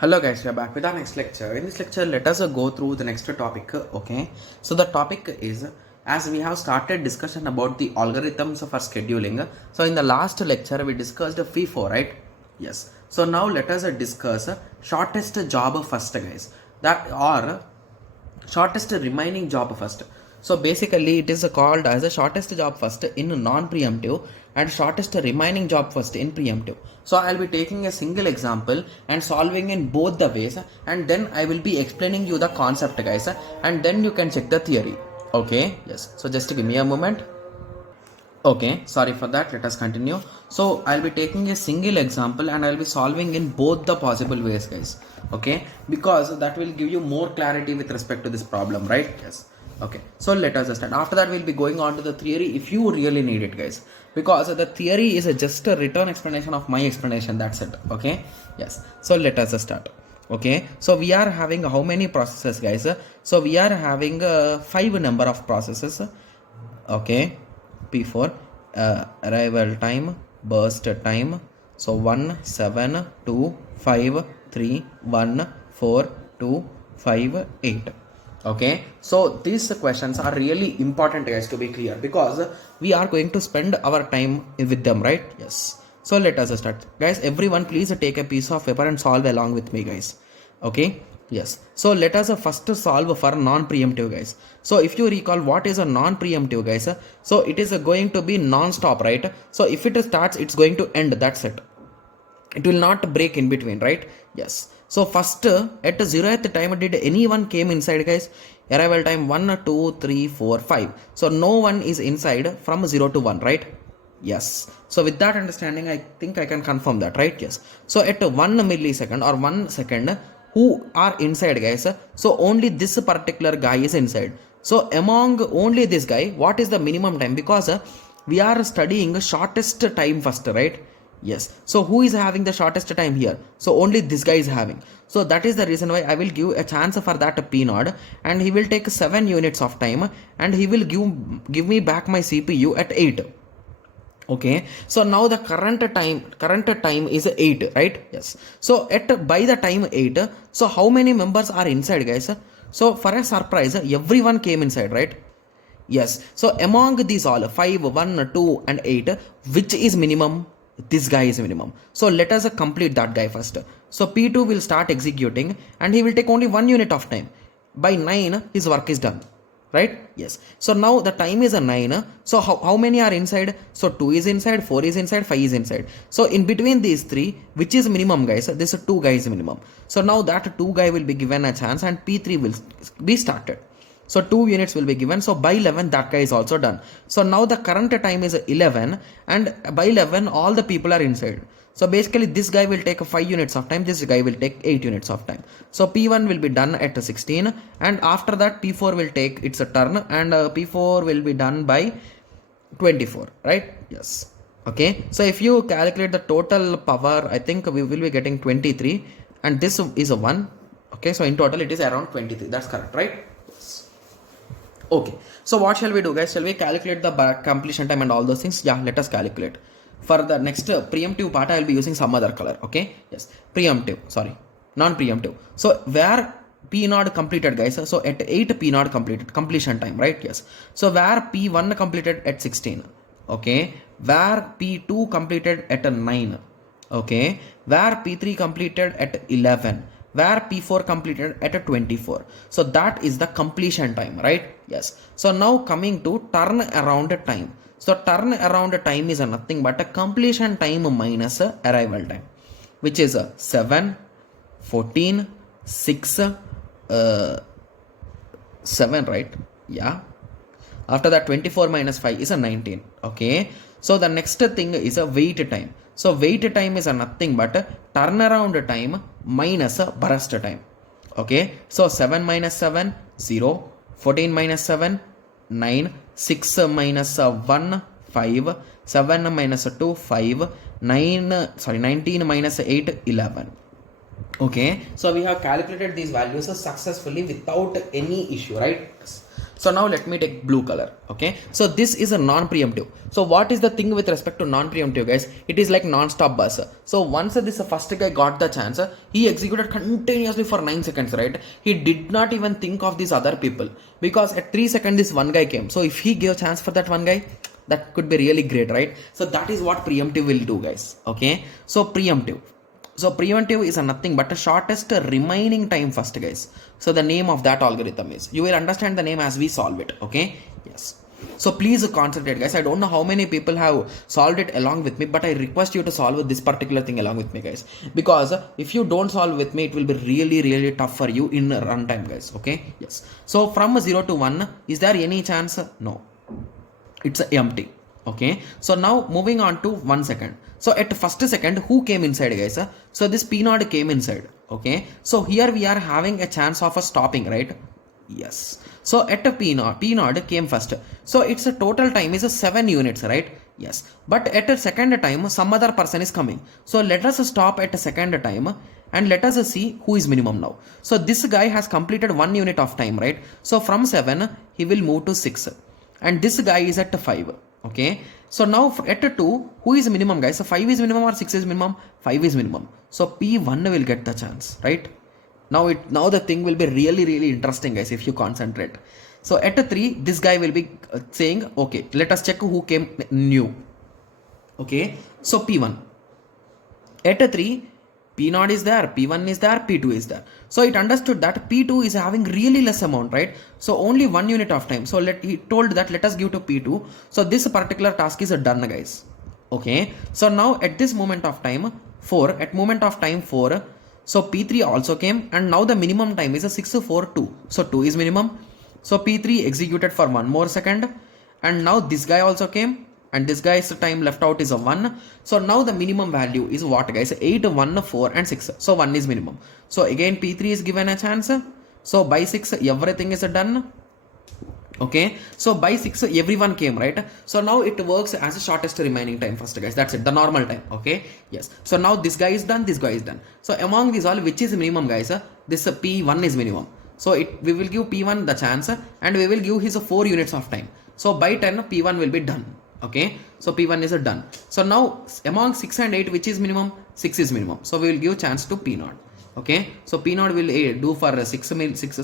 Hello guys, we are back with our next lecture. In this lecture, let us go through the next topic. Okay, so the topic is, as we have started discussion about the algorithms for scheduling. So in the last lecture, we discussed FIFO, right? Yes. So now let us discuss shortest job first, guys. That or shortest remaining job first. So basically it is called as the shortest job first in non-preemptive and shortest remaining job first in preemptive. So I'll be taking a single example and solving in both the ways, and then I will be explaining you the concept, guys, and then you can check the theory. Okay, yes. So just give me a moment. Okay, sorry for that. Let us continue. So I'll be taking a single example and I'll be solving in both the possible ways, guys. Okay, because that will give you more clarity with respect to this problem, right? Yes. Okay, so let us start. After that, we'll be going on to the theory if you really need it, guys, because the theory is just a written explanation of my explanation. That's it. Okay, yes. So let us start. Okay, so we are having how many processes, guys? So we are having 5 number of processes. Okay, P4, arrival time, burst time. So 1, 7, 2, 5, 3, 1, 4, 2, 5, 8. Okay, so these questions are really important, guys, to be clear, because we are going to spend our time with them, right? Yes. So let us start, guys. Everyone please take a piece of paper and solve along with me, guys. Okay, yes. So let us first solve for non-preemptive, guys. So if you recall what is a non-preemptive, guys, so it is going to be non-stop, right? So if it starts, it's going to end. That's it. It will not break in between, right? Yes. So first at 0th time, did anyone came inside, guys? Arrival time 1, 2, 3, 4, 5. So no one is inside from 0 to 1, right? Yes. So with that understanding, I think I can confirm that, right? Yes. So at 1 millisecond or 1 second, who are inside, guys? So only this particular guy is inside. So among only this guy, what is the minimum time? Because we are studying shortest time first, right? Yes. So who is having the shortest time here? So only this guy is having. So that is the reason why I will give a chance for that P node, and he will take 7 units of time, and he will give me back my CPU at 8. Okay, so now the current time is 8, right? Yes. So at by the time 8, so how many members are inside, guys? So for a surprise, everyone came inside, right? Yes. So among these all 5, 1, 2 and 8, which is minimum? This guy is minimum. So let us complete that guy first. So P2 will start executing and he will take only 1 unit of time. By 9, his work is done. Right? Yes. So now the time is a 9. So how many are inside? So 2 is inside, 4 is inside, 5 is inside. So in between these 3, which is minimum, guys? This 2 guy is minimum. So now that 2 guy will be given a chance and P3 will be started. So 2 units will be given. So by 11, that guy is also done. So now the current time is 11, and by 11, all the people are inside. So basically this guy will take 5 units of time. This guy will take 8 units of time. So P1 will be done at 16, and after that P4 will take its turn, and P4 will be done by 24, right? Yes. Okay. So if you calculate the total power, I think we will be getting 23, and this is a 1. Okay. So in total it is around 23. That's correct, right? Okay, so what shall we do, guys? Shall we calculate the completion time and all those things? Yeah, let us calculate. For the next preemptive part, I will be using some other color. Okay, yes, preemptive, sorry, non-preemptive. So where P node completed, guys? So at 8 P node completed, completion time, right? Yes. So where P1 completed at 16. Okay, where P2 completed at 9. Okay, where P3 completed at 11. Where P4 completed at a 24. So that is the completion time, right? Yes. So now coming to turn around time. So turn around time is nothing but a completion time minus arrival time, which is 7, 14, 6, 7, right? Yeah. After that 24 minus 5 is a 19. Okay. So the next thing is a wait time. So wait time is a nothing but a turnaround time minus a burst time. Okay. So 7 minus 7, 0. 14 minus 7, 9. 6 minus 1, 5. 7 minus 2, 5. 19 minus 8, 11. Okay. So we have calculated these values successfully without any issue, right? So now let me take blue color. Okay, so this is a non-preemptive. So what is the thing with respect to non-preemptive, guys? It is like non-stop bus. So once this first guy got the chance, he executed continuously for 9 seconds, right? He did not even think of these other people, because at 3 seconds this one guy came. So if he gave chance for that one guy, that could be really great, right? So that is what preemptive will do, guys. Okay, so preemptive. So preemptive is nothing but the shortest remaining time first, guys. So the name of that algorithm is, you will understand the name as we solve it. Okay, yes. So please concentrate, guys. I don't know how many people have solved it along with me, but I request you to solve this particular thing along with me, guys, because if you don't solve with me, it will be really tough for you in runtime, guys. Okay, yes. So from 0 to 1, is there any chance? No, it's empty. Okay, so now moving on to 1 second. So at first second, who came inside, guys? So this p node came inside. Okay, so here we are having a chance of a stopping, right? Yes. So at a p node came first. So its a total time is 7 units, right? Yes. But at a second time, some other person is coming. So let us stop at a second time and let us see who is minimum now. So this guy has completed 1 unit of time, right? So from 7, he will move to 6. And this guy is at 5. Okay, so now at 2, who is minimum, guys? So 5 is minimum or 6 is minimum? 5 is minimum. So P1 will get the chance, right? Now the thing will be really interesting, guys, if you concentrate. So at 3, this guy will be saying, okay, let us check who came new. Okay, so P1. At 3, P0 is there, P1 is there, P2 is there. So it understood that P2 is having really less amount, right? So only 1 unit of time. So he told that let us give to P2. So this particular task is done, guys. Okay, so now at this moment of time 4, at moment of time 4, so P3 also came, and now the minimum time is a 6, 4, 2. So 2 is minimum. So P3 executed for 1 more second, and now this guy also came, and this guy's time left out is a 1. So now the minimum value is what, guys? 8, 1, 4 and 6. So 1 is minimum. So again P3 is given a chance. So by 6 everything is done. Okay, so by 6 everyone came, right? So now it works as a shortest remaining time first, guys. That's it, the normal time. Okay, yes. So now this guy is done, this guy is done. So among these all, which is minimum, guys? This P1 is minimum. So we will give P1 the chance, and we will give his 4 units of time. So by 10 P1 will be done. Okay, so P1 is done. So now among 6 and 8, which is minimum? 6 is minimum. So we will give chance to P0. Okay, so P0 will do for 6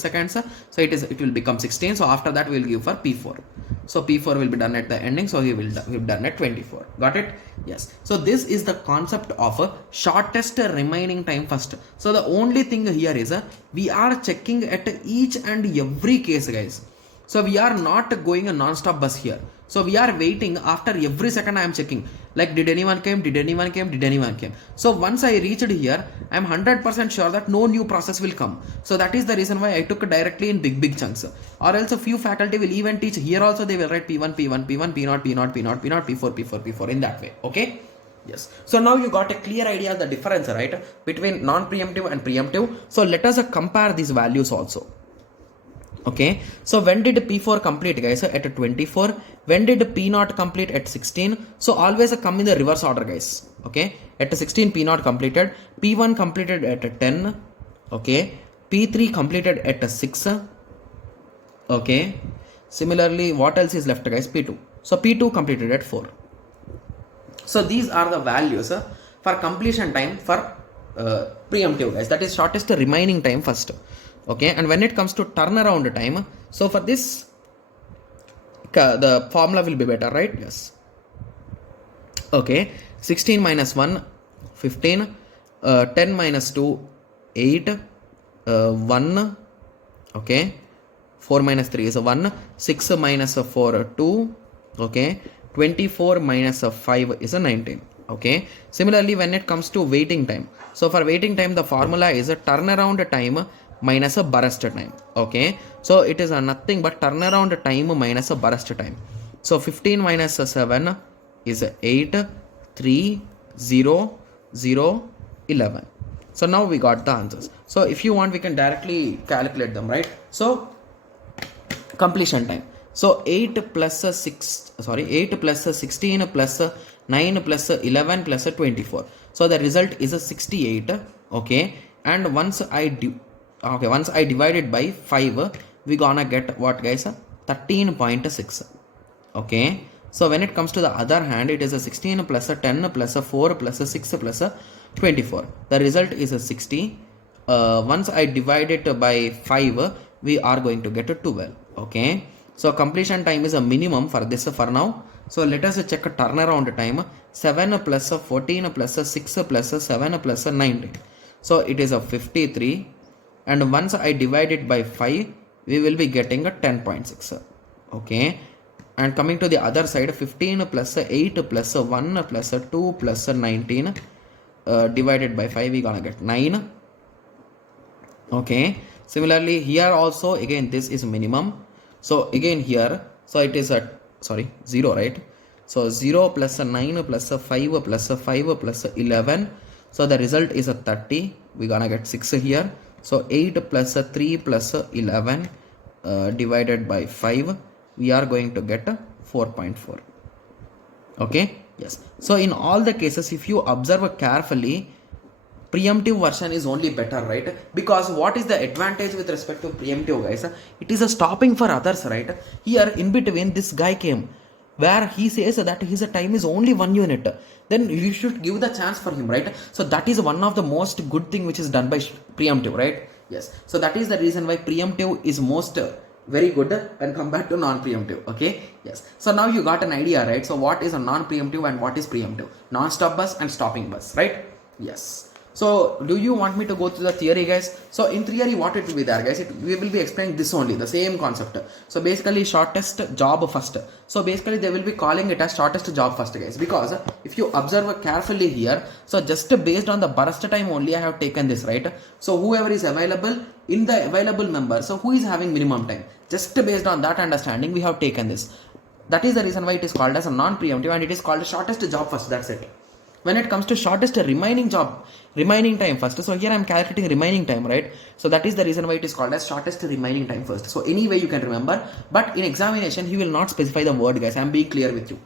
seconds. So it will become 16. So after that we will give for P4. So P4 will be done at the ending. So he will be done at 24. Got it? Yes. So this is the concept of shortest remaining time first. So the only thing here is we are checking at each and every case, guys. So we are not going a non-stop bus here. So we are waiting after every second. I am checking, like, did anyone came, did anyone came, did anyone came. So once I reached here, I am 100% sure that no new process will come. So that is the reason why I took directly in big chunks. Or else a few faculty will even teach here also, they will write P1, P1, P1, P0, P0, P0, P0, P4, P4, P4 in that way. Okay. Yes. So now you got a clear idea of the difference, right, between non-preemptive and preemptive. So let us compare these values also. Okay, so when did P4 complete, guys? At 24. When did P0 complete? At 16. So always come in the reverse order, guys. Okay, at 16 P0 completed, P1 completed at 10. Okay, P3 completed at 6. Okay, similarly, what else is left, guys? P2. So P2 completed at 4. So these are the values for completion time for preemptive, guys. That is shortest remaining time first. Okay, and when it comes to turnaround time, so for this the formula will be better, right? Yes. Okay, 16 minus 1 15, 10 minus 2 8, 1. Okay, 4 minus 3 is 1, 6 minus 4 2. Okay, 24 minus 5 is 19. Okay, similarly when it comes to waiting time, so for waiting time the formula is a turnaround time minus a burst time. Okay, so it is nothing but turnaround time minus a burst time. So 15 minus 7 is 8, 3, 0, 0, 11. So now we got the answers. So if you want, we can directly calculate them, right? So completion time. So 8 plus 16 plus 9 plus 11 plus 24. So the result is a 68. Okay, and once I divide it by 5, we gonna get what, guys? 13.6. Okay, so when it comes to the other hand, it is a 16 plus a 10 plus a 4 plus a 6 plus a 24. The result is a 60. Once I divide it by 5, we are going to get a 12. Okay, so completion time is a minimum for this for now. So let us check a turnaround time. 7 plus a 14 plus a 6 plus a 7 plus a 19. So it is a 53, and once I divide it by 5, we will be getting a 10.6. Okay, and coming to the other side, 15 plus 8 plus 1 plus 2 plus 19 divided by 5, we gonna get 9. Okay, similarly here also again this is minimum. So again here, so it is a 0, right? So 0 plus 9 plus 5 plus 5 plus 11. So the result is a 30. We gonna get 6 here. So 8 plus 3 plus 11 divided by 5, we are going to get 4.4. Okay, yes. So in all the cases, if you observe carefully, preemptive version is only better, right? Because what is the advantage with respect to preemptive, guys? It is a stopping for others, right? Here in between, this guy came where he says that his time is only 1 unit, then you should give the chance for him, right? So that is one of the most good thing which is done by preemptive, right? Yes, so that is the reason why preemptive is most very good when compared to non-preemptive. Okay, yes. So now you got an idea, right? So what is a non-preemptive and what is preemptive? Non-stop bus and stopping bus, right? Yes. So do you want me to go through the theory, guys? So in theory, what it will be there, guys? We will be explaining this only, the same concept. So basically, shortest job first. So basically, they will be calling it as shortest job first, guys. Because if you observe carefully here, so just based on the burst time only, I have taken this, right? So whoever is available in the available member, so who is having minimum time? Just based on that understanding, we have taken this. That is the reason why it is called as a non-preemptive, and it is called shortest job first. That's it. When it comes to shortest remaining time first, so here I am calculating remaining time, right? So that is the reason why it is called as shortest remaining time first. So anyway you can remember, but in examination he will not specify the word, guys. I am being clear with you.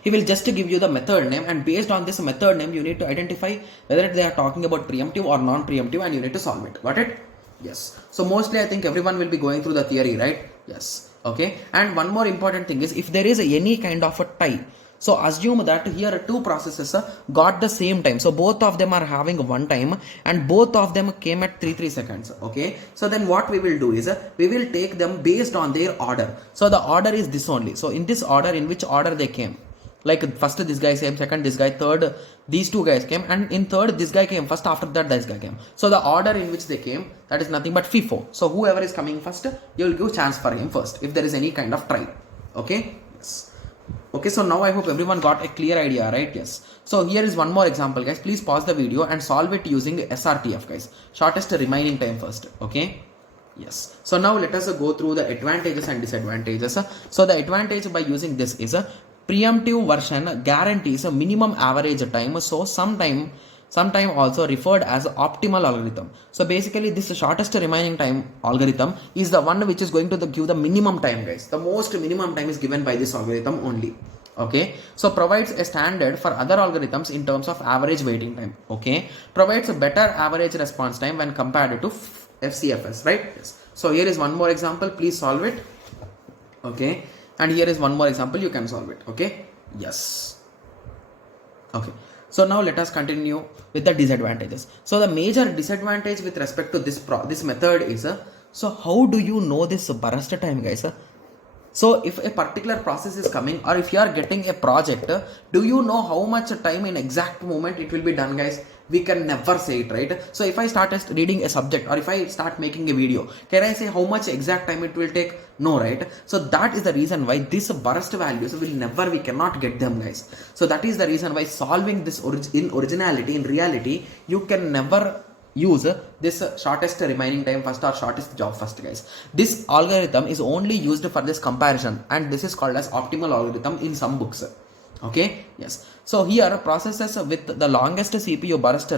He will just give you the method name, and based on this method name you need to identify whether they are talking about preemptive or non-preemptive, and you need to solve it. Got it? Yes. So mostly I think everyone will be going through the theory, right? Yes. Okay, and one more important thing is, if there is any kind of a tie, so assume that here two processes got the same time. So both of them are having one time and both of them came at 3 seconds. Okay, so then what we will do is we will take them based on their order. So the order is this only. So in this order, in which order they came, like first this guy came, second this guy, third these two guys came, and in third this guy came first, after that this guy came. So the order in which they came, that is nothing but FIFO. So whoever is coming first, you will give chance for him first if there is any kind of try. Okay, yes. Okay, so now I hope everyone got a clear idea, right? Yes. So here is one more example, guys. Please pause the video and solve it using SRTF, guys. Shortest remaining time first. Okay. Yes. So now let us go through the advantages and disadvantages. So the advantage by using this is a preemptive version guarantees a minimum average time. So sometime also referred as optimal algorithm. So basically this shortest remaining time algorithm is the one which is going to give the minimum time, guys. The most minimum time is given by this algorithm only. Okay, so provides a standard for other algorithms in terms of average waiting time. Okay, provides a better average response time when compared to FCFS, right? Yes. So here is one more example, please solve it. Okay, and here is one more example, you can solve it. Okay, yes. Okay, so now let us continue with the disadvantages. So the major disadvantage with respect to this method is, so how do you know this burst time, guys? So if a particular process is coming, or if you are getting a project, do you know how much time in exact moment it will be done, guys? We can never say it, right? So if I start reading a subject, or if I start making a video, can I say how much exact time it will take? No, right? So that is the reason why this burst values we cannot get them, guys. So that is the reason why solving this in originality, in reality, you can never use this shortest remaining time first or shortest job first, guys. This algorithm is only used for this comparison, and this is called as optimal algorithm in some books. Okay, yes. So here processes with the longest CPU burst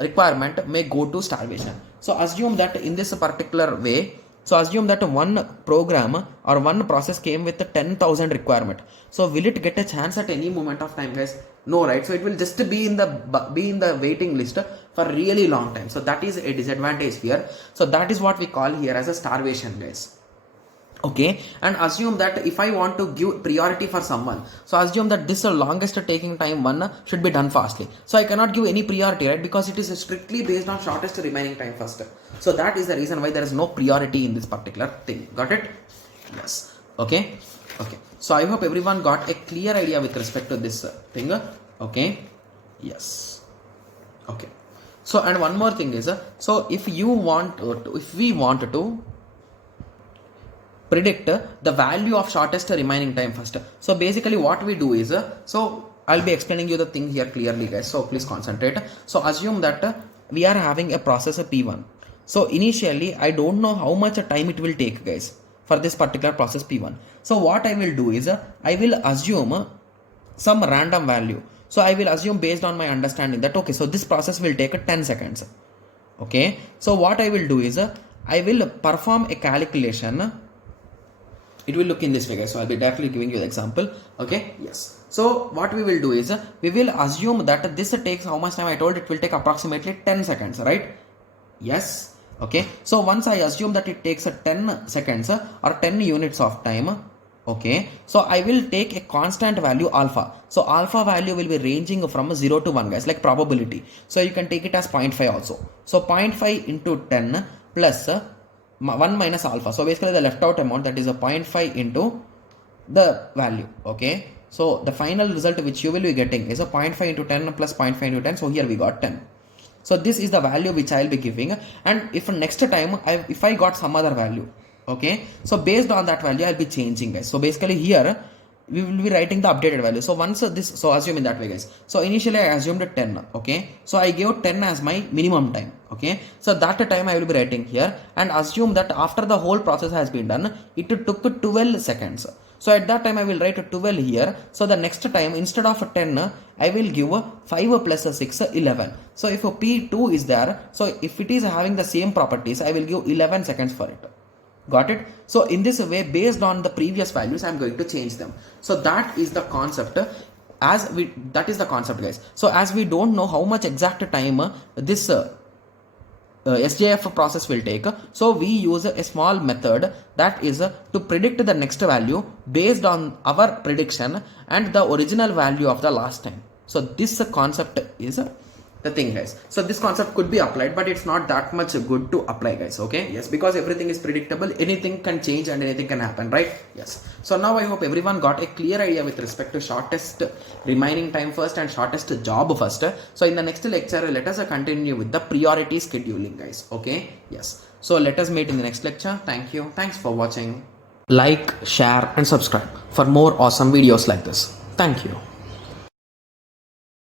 requirement may go to starvation. So assume that in this particular way, so assume that one program or one process came with 10,000 requirement. So will it get a chance at any moment of time, guys? No, right? So it will just be in the waiting list for really long time. So that is a disadvantage here. So that is what we call here as a starvation, guys. Okay, and assume that if I want to give priority for someone, so assume that this longest taking time one should be done fastly. So I cannot give any priority, right? Because it is strictly based on shortest remaining time first. So that is the reason why there is no priority in this particular thing. Got it? Yes. Okay. Okay. So I hope everyone got a clear idea with respect to this thing. Okay. Yes. Okay. So and one more thing is, so if we want to predict the value of shortest remaining time first. So basically what we do is, so I'll be explaining you the thing here clearly guys, so please concentrate. So assume that we are having a process P1. So initially I don't know how much time it will take guys for this particular process P1. So what I will do is, I will assume some random value. So I will assume based on my understanding that okay, so this process will take 10 seconds. Okay, so what I will do is, I will perform a calculation. It will look in this way guys, so I'll be directly giving you the example. Okay, yes. So what we will do is, we will assume that this takes how much time. I told it will take approximately 10 seconds, right? Yes. Okay, so once I assume that it takes 10 seconds or 10 units of time, okay, so I will take a constant value alpha. So alpha value will be ranging from 0 to 1 guys, like probability. So you can take it as 0.5 also. So 0.5 into 10 plus 1 minus alpha. So basically the left out amount, that is a 0.5 into the value. Okay, so the final result which you will be getting is a 0.5 into 10 plus 0.5 into 10. So here we got 10. So this is the value which I will be giving, and if next time if I got some other value, okay, so based on that value I'll be changing guys. So basically here we will be writing the updated value. So once this, so assume in that way guys. So initially I assumed 10. Okay, so I gave 10 as my minimum time. Okay, so that time I will be writing here, and assume that after the whole process has been done, it took 12 seconds. So at that time I will write 12 here. So the next time instead of 10 I will give 5 plus 6 11. So if P2 is there, so if it is having the same properties, I will give 11 seconds for it. Got it? So in this way, based on the previous values, I am going to change them. So that is the concept. That is the concept guys. So as we don't know how much exact time this SJF process will take, so we use a small method, that is to predict the next value based on our prediction and the original value of the last time. So this concept is the thing guys. So this concept could be applied, but it's not that much good to apply guys. Okay, yes, because everything is predictable, anything can change and anything can happen, right? Yes. So now I hope everyone got a clear idea with respect to shortest remaining time first and shortest job first. So in the next lecture, let us continue with the priority scheduling guys. Okay, yes. So let us meet in the next lecture. Thank you. Thanks for watching. Like, share and subscribe for more awesome videos like this. Thank you.